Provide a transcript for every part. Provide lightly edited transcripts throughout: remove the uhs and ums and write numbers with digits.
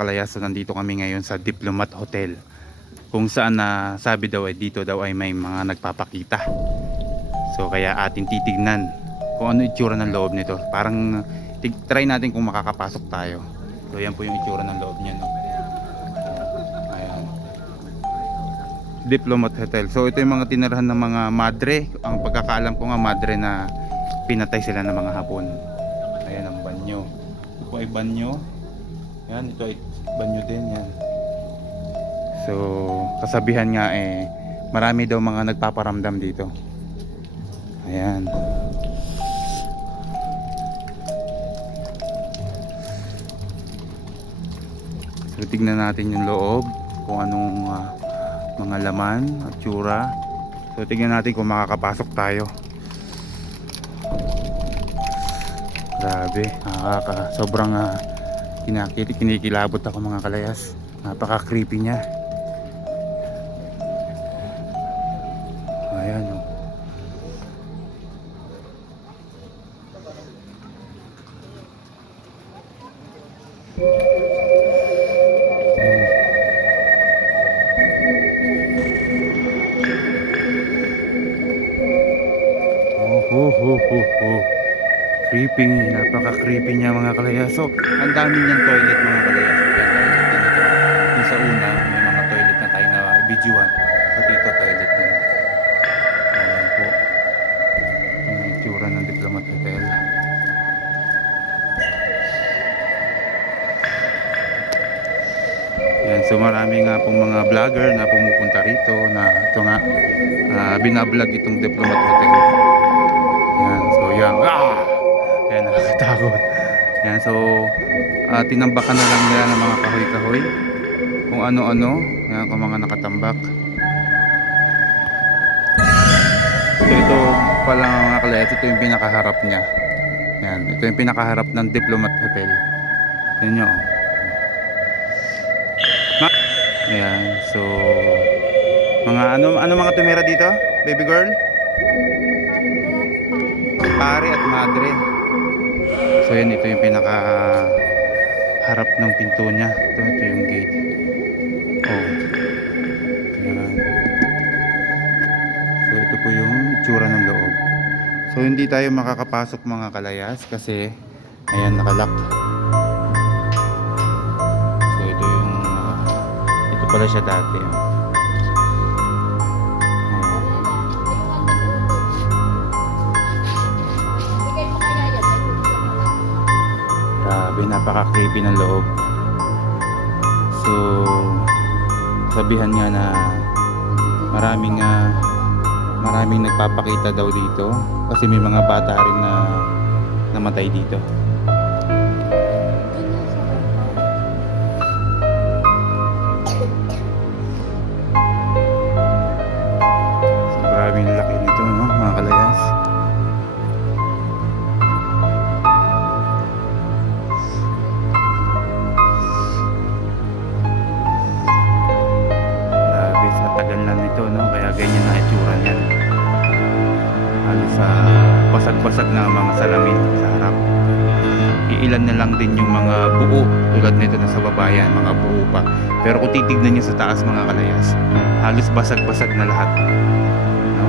kalayas. So nandito kami ngayon sa Diplomat Hotel, kung saan na sabi daw ay dito daw ay may mga nagpapakita. So kaya ating titignan kung ano itsura ng loob nito. Parang try natin kung makakapasok tayo. So yan po yung itsura ng loob niya, no? Ayan. Diplomat Hotel. So ito yung mga tinirahan ng mga madre. Ang pagkakaalam ko nga, madre na pinatay sila ng mga Hapon. Ayan ang banyo. Ito po ay banyo. Yan, ito ay banyo din yan. So kasabihan nga marami daw mga nagpaparamdam dito. Ayan. So tignan natin yung loob, kung anong mga laman at tsura. So tignan natin kung makakapasok tayo. Grabe, sobrang kinikilabot ako mga kalayas. Napaka creepy niya. Ayan, oh. Creepy, napaka-creepy niya mga kalayas. So, ang dami niyang toilet mga kalayas. Yung sa una, may mga toilet na tayo na videoan. So, dito toilet na. Ayan po. Yung itsura ng Diplomat Hotel. Ayan, so marami nga pong mga vlogger na pumupunta rito na ito nga, binablog itong Diplomat Hotel. Ayan, so yan. Ayan, nakakatakot. Ayan, so tinambakan na lang nila ng mga kahoy-kahoy kung ano-ano. Ayan, kung mga nakatambak. So ito pala mga kalayas, ito yung pinakaharap niya. Ayan, ito yung pinakaharap ng Diplomat Hotel. Ayan nyo. Ayan, so mga ano mga tumira dito, baby girl? Pare at madre. So yan, ito yung pinaka harap ng pinto niya. Ito yung gate. Oh. Ayan. So ito po yung itsura ng loob. So hindi tayo makakapasok mga kalayas kasi ayan, nakalock. So ito yung ito pala siya dati. Grabe, napaka-creepy ng loob. So sabihan nga na maraming nagpapakita daw dito kasi may mga bata rin na namatay dito. So maraming laki nito, no, mga kalayas. Ganyan na itsura niyan. Halos basag-basag na mga salamin sa harap. Iilan na lang din yung mga buo tulad nito na sa baba yan, mga buo pa. Pero kung titignan niyo sa taas mga kalayas, halos basag-basag na lahat, no?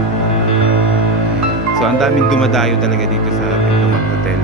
So ang daming dumadayo talaga dito sa Diplomat Hotel.